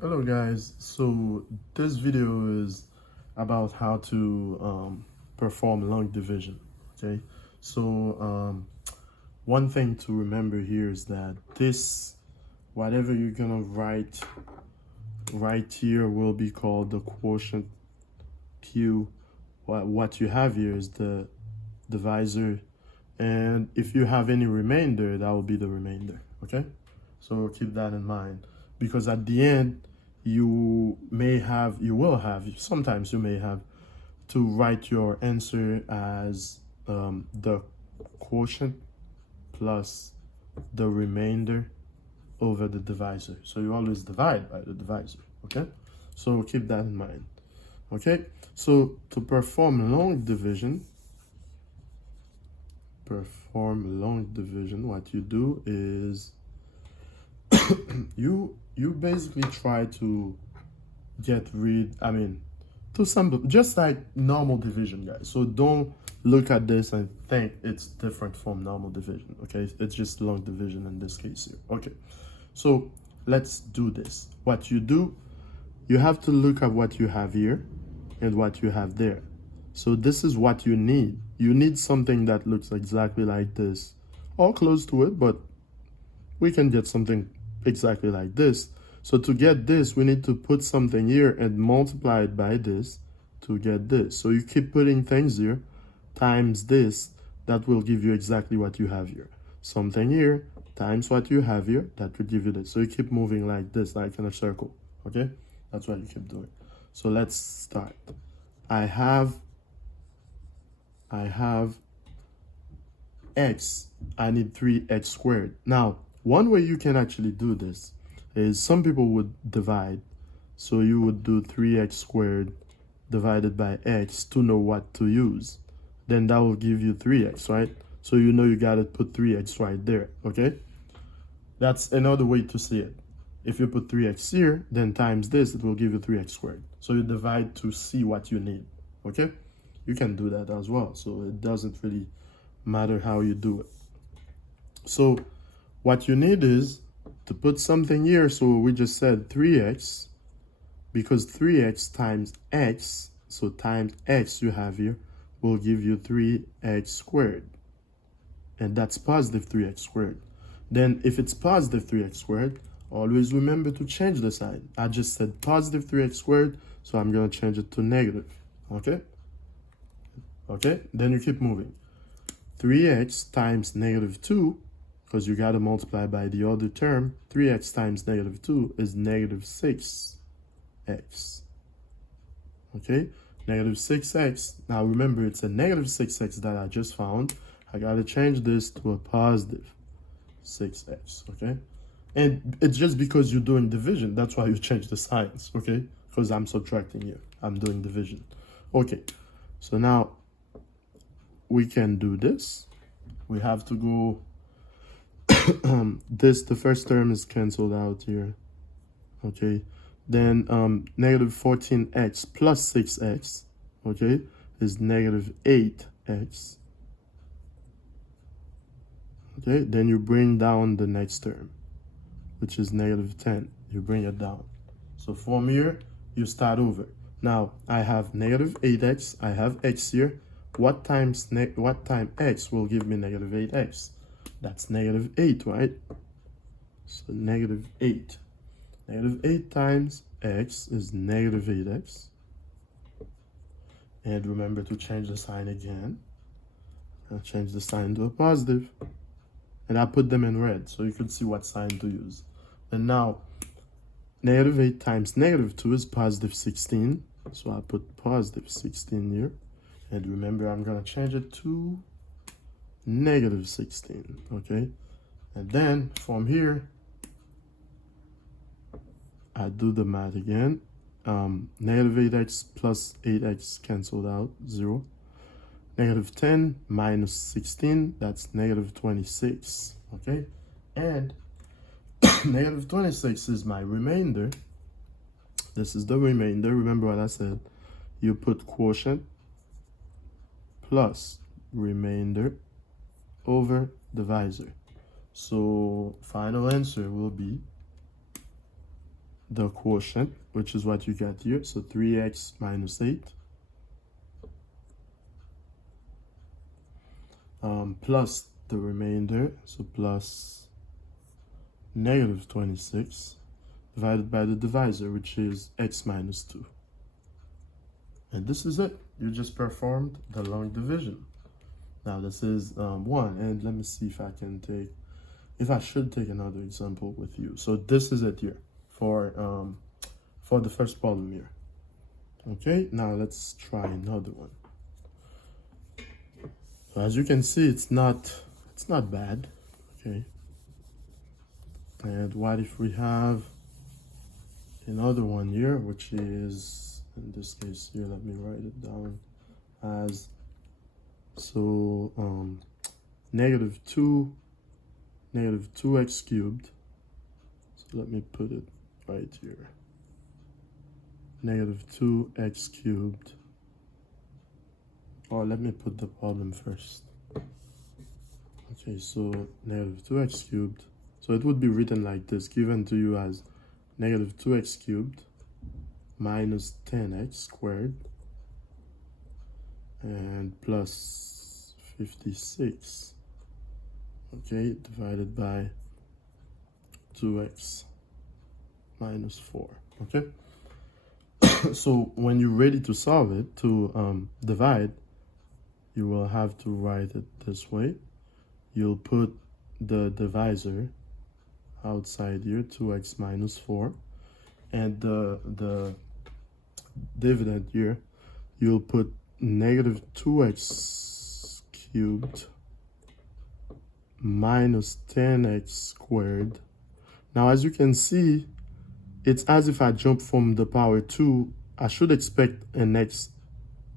Hello guys, so this video is about how to perform long division. Okay, so one thing to remember here is that this, whatever you're gonna write here will be called the quotient q. What you have here is the divisor, and if you have any remainder, that will be the remainder. Okay, so keep that in mind, because at the end you will have, sometimes you may have to write your answer as the quotient plus the remainder over the divisor. So you always divide by the divisor. Okay, so keep that in mind. Okay, so to perform long division, what you do is you basically try to get rid, to some, just like normal division, guys. So don't look at this and think it's different from normal division. Okay, it's just long division in this case here. Okay, so let's do this. What you do, you have to look at what you have here and what you have there. So this is what you need. You need something that looks exactly like this, or close to it, but we can get something exactly like this. So to get this, we need to put something here and multiply it by this to get this. So you keep putting things here times this, that will give you exactly what you have here. Something here times what you have here, that will give you this. So you keep moving like this, like in a circle. Okay, that's what you keep doing. So let's start. I have x, I need 3x squared. Now, one way you can actually do this is some people would divide. So you would do 3x squared divided by x to know what to use. Then that will give you 3x, right? So you know you gotta put 3x right there, okay? That's another way to see it. If you put 3x here, then times this, it will give you 3x squared. So you divide to see what you need, okay? You can do that as well. So it doesn't really matter how you do it. So what you need is to put something here. So we just said 3x, because 3x times x, so times x you have here, will give you 3x squared. And that's positive 3x squared. Then if it's positive 3x squared, always remember to change the sign. I just said positive 3x squared, so I'm going to change it to negative. Okay? Okay, then you keep moving. 3x times negative 2, because you got to multiply by the other term. 3x times negative 2 is negative 6x. Okay, negative 6x. Now remember, it's a negative 6x that I just found. I got to change this to a positive 6x. Okay, and it's just because you're doing division. That's why you change the signs. Okay, because I'm subtracting here. I'm doing division. Okay, so now we can do this. We have to go the first term is canceled out here. Okay, then negative 14x plus 6x, okay, is negative 8x. Okay, then you bring down the next term, which is negative 10. You bring it down. So from here, you start over. Now I have negative 8x. I have x here. What time x will give me negative 8x? That's negative 8, right? So negative 8. Negative 8 times x is negative 8x. And remember to change the sign again. I'll change the sign to a positive. And I put them in red so you can see what sign to use. And now, negative 8 times negative 2 is positive 16. So I put positive 16 here. And remember, I'm going to change it to negative 16, okay? And then from here, I do the math again. Negative 8x plus 8x canceled out, 0. Negative 10 minus 16, that's negative 26, okay? And negative 26 is my remainder. This is the remainder. Remember what I said. You put quotient plus remainder over divisor. So final answer will be the quotient, which is what you got here. So 3x minus 8 plus the remainder, so plus negative 26 divided by the divisor, which is x minus 2. And this is it. You just performed the long division. Now this is 1, and let me see if I should take another example with you. So this is it here for the first problem here. Okay, now let's try another one. So as you can see, it's not bad. Okay. And what if we have another one here, which is, in this case here, let me write it down as, so negative 2x cubed. So let me put it right here. Negative 2x cubed. Or let me put the problem first. Okay, so negative 2x cubed. So it would be written like this, given to you as negative 2x cubed minus 10x squared and plus 56, okay, divided by 2x minus 4, okay? So when you're ready to solve it, to divide, you will have to write it this way. You'll put the divisor outside here, 2x minus 4, and the dividend here, you'll put negative 2x cubed minus 10x squared. Now as you can see, it's as if I jump from the power 2. I should expect an x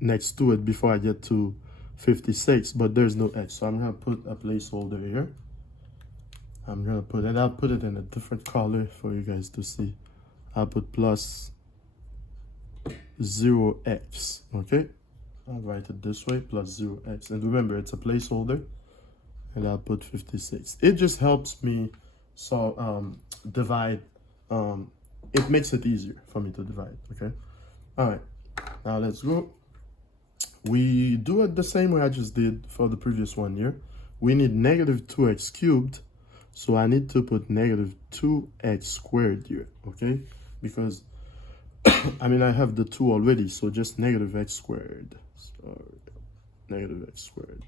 next to it before I get to 56, but there's no x, so I'm gonna put a placeholder here. I'm gonna put it, I'll put it in a different color for you guys to see. I'll put plus 0x, okay? I'll write it this way, plus 0x. And remember, it's a placeholder, and I'll put 56. It just helps me divide. It makes it easier for me to divide, okay? All right, now let's go. We do it the same way I just did for the previous one here. We need negative 2x cubed, so I need to put negative 2x squared here, okay? Because, I mean, I have the 2 already, so just negative x squared. Sorry, negative x squared.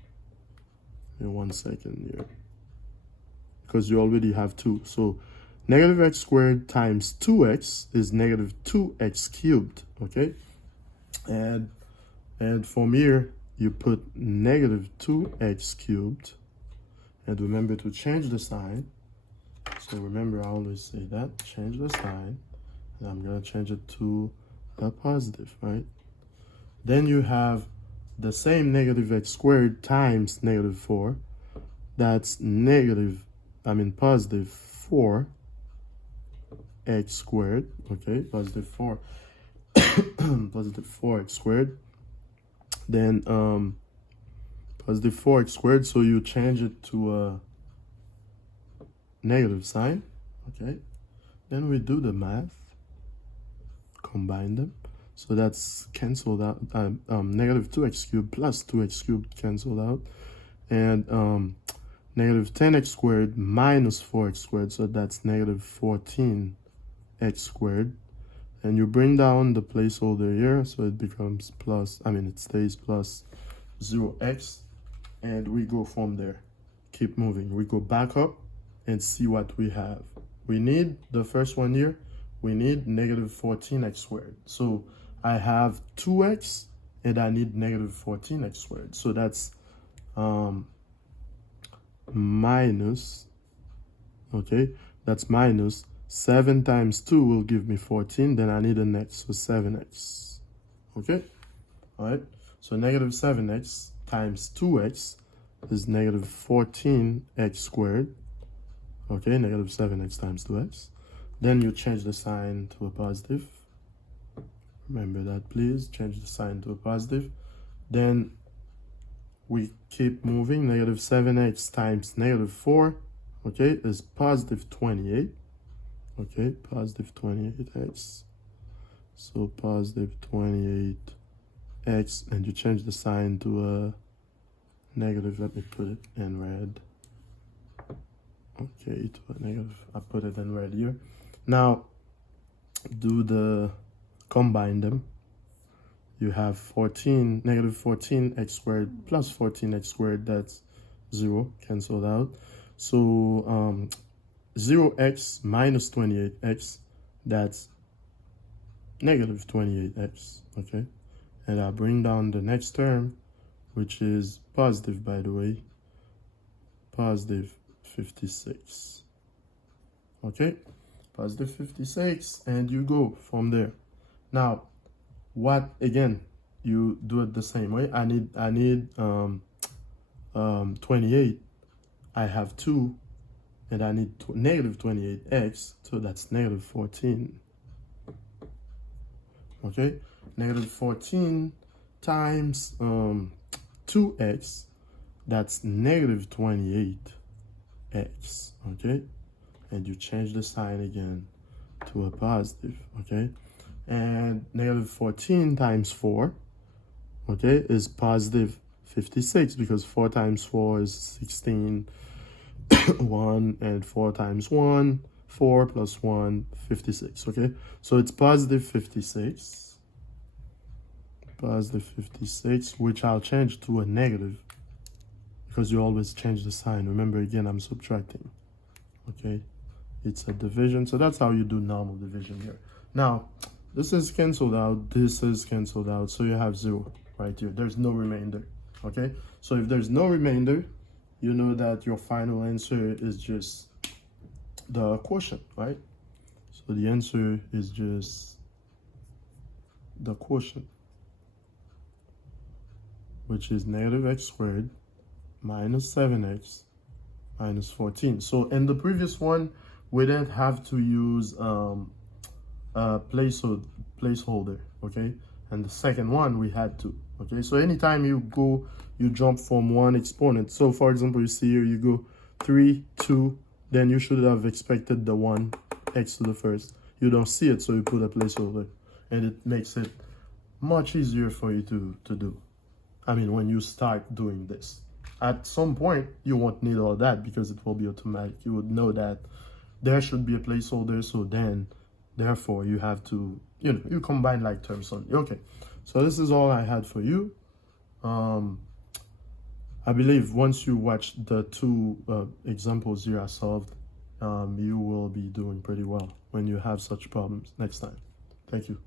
In 1 second here. Because you already have 2. So negative x squared times 2x is negative 2x cubed, okay? And from here, you put negative 2x cubed. And remember to change the sign. So remember, I always say that, change the sign. And I'm gonna change it to a positive, right? Then you have the same negative x squared times negative 4. That's positive 4 x squared, okay? Positive 4, positive 4x squared. Then positive 4x squared, so you change it to a negative sign, okay? Then we do the math, combine them. So that's canceled out, negative 2x cubed plus 2x cubed canceled out. And negative 10x squared minus 4x squared, so that's negative 14x squared. And you bring down the placeholder here, so it becomes plus, it stays plus 0x, and we go from there. Keep moving. We go back up and see what we have. We need the first one here. We need negative 14x squared. So I have 2x, and I need negative 14x squared. So that's minus, okay, that's minus 7 times 2 will give me 14. Then I need an x, so 7x. Okay? All right? So negative 7x times 2x is negative 14x squared. Okay? Negative 7x times 2x. Then you change the sign to a positive. Remember that, please. Change the sign to a positive. Then we keep moving. Negative 7x times negative 4, okay, is positive 28. Okay, positive 28x. So positive 28x, and you change the sign to a negative. Let me put it in red. Okay, to a negative. I put it in red here. Now, combine them. You have 14, negative 14x squared plus 14x squared, that's 0, canceled out. So 0x minus 28x, that's negative 28x, okay? And I'll bring down the next term, which is positive, by the way, positive 56, okay? Positive 56, and you go from there. Now, what, again, you do it the same way. I need 28. I have 2, and I need negative 28x, so that's negative 14. Okay, negative 14 times 2x, that's negative 28x, okay? And you change the sign again to a positive, okay? And negative 14 times 4, okay, is positive 56, because 4 times 4 is 16, 1, and 4 times 1, 4 plus 1, 56, okay? So it's positive 56, which I'll change to a negative, because you always change the sign. Remember, again, I'm subtracting, okay? It's a division, so that's how you do normal division here. Now, this is canceled out, this is canceled out, so you have 0 right here. There's no remainder, okay? So if there's no remainder, you know that your final answer is just the quotient, right? So the answer is just the quotient, which is negative x squared minus 7x minus 14. So in the previous one, we didn't have to use placeholder, okay? And the second one we had to, okay? So anytime you jump from one exponent. So for example, you see here, you go 3, 2, then you should have expected the 1 x to the first. You don't see it, so you put a placeholder, and it makes it much easier for you to do. I mean, when you start doing this, at some point you won't need all that because it will be automatic. You would know that there should be a placeholder, so then therefore you have to, you combine like terms only. Okay, so this is all I had for you. I believe once you watch the 2 examples here I solved, you will be doing pretty well when you have such problems next time. Thank you.